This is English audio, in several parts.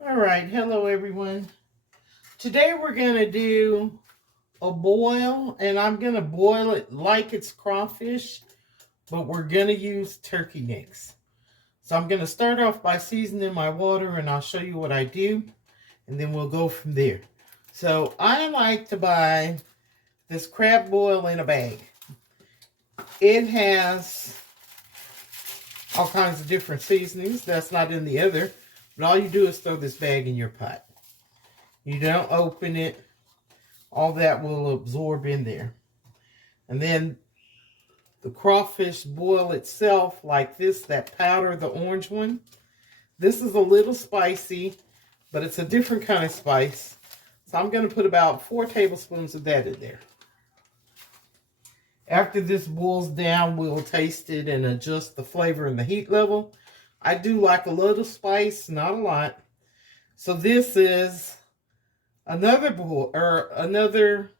All right, hello everyone. Today we're gonna do a boil, and I'm gonna boil it like it's crawfish, but we're gonna use turkey necks. So I'm gonna start off by seasoning my water, and I'll show you what I do, and then we'll go from there. So I like to buy this crab boil in a bag. It has all kinds of different seasonings. That's not in the other. But all you do is throw this bag in your pot. You don't open it. All that will absorb in there. And then the crawfish boil itself like this, that powder, the orange one. This is a little spicy, but it's a different kind of spice. So I'm going to put about 4 tablespoons of that in there. After this boils down, we'll taste it and adjust the flavor and the heat level. I do like a little spice, not a lot. So this is another boil, or another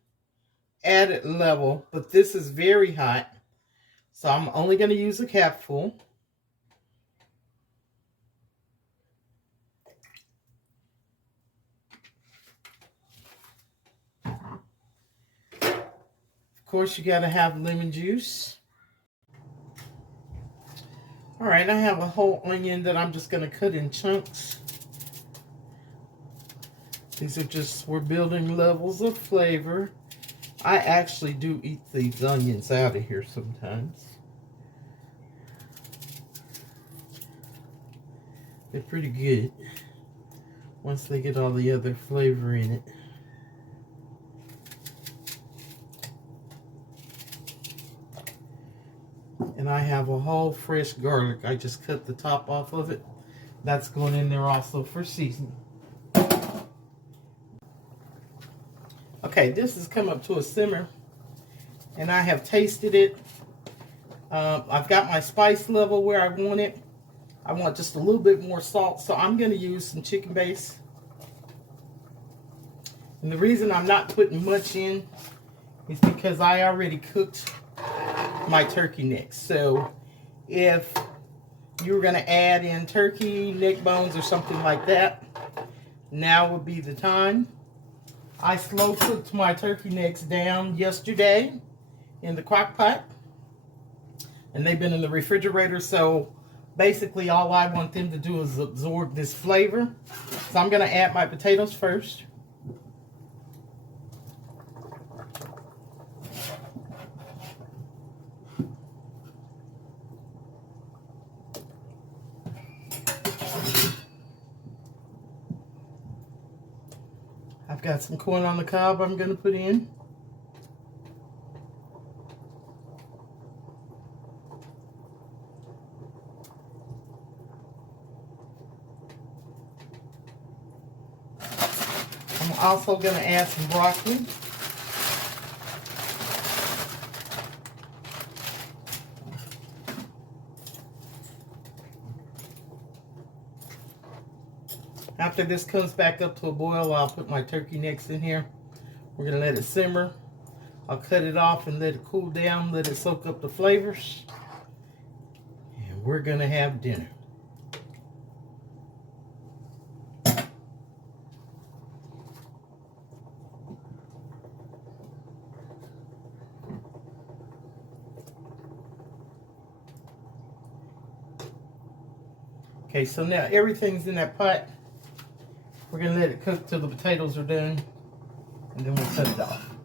added level, but this is very hot. So I'm only going to use a capful. Of course, you got to have lemon juice. All right, I have a whole onion that I'm just going to cut in chunks. These are just, we're building levels of flavor. I actually do eat these onions out of here sometimes. They're pretty good once they get all the other flavor in it. And I have a whole fresh garlic. I just cut the top off of it. That's going in there also for seasoning. Okay, this has come up to a simmer, and I have tasted it. I've got my spice level where I want it. I want just a little bit more salt, so I'm going to use some chicken base. And the reason I'm not putting much in is because I already cooked my turkey necks. So if you were going to add in turkey neck bones or something like that, now would be the time. I slow cooked my turkey necks down yesterday in the crock pot, and they've been in the refrigerator, so basically all I want them to do is absorb this flavor. So I'm going to add my potatoes first. I've got some corn on the cob I'm going to put in. I'm also going to add some broccoli. After this comes back up to a boil, I'll put my turkey necks in here. We're going to let it simmer. I'll cut it off and let it cool down, let it soak up the flavors. And we're going to have dinner. Okay, so now everything's in that pot. We're going to let it cook till the potatoes are done, and then we'll cut it off.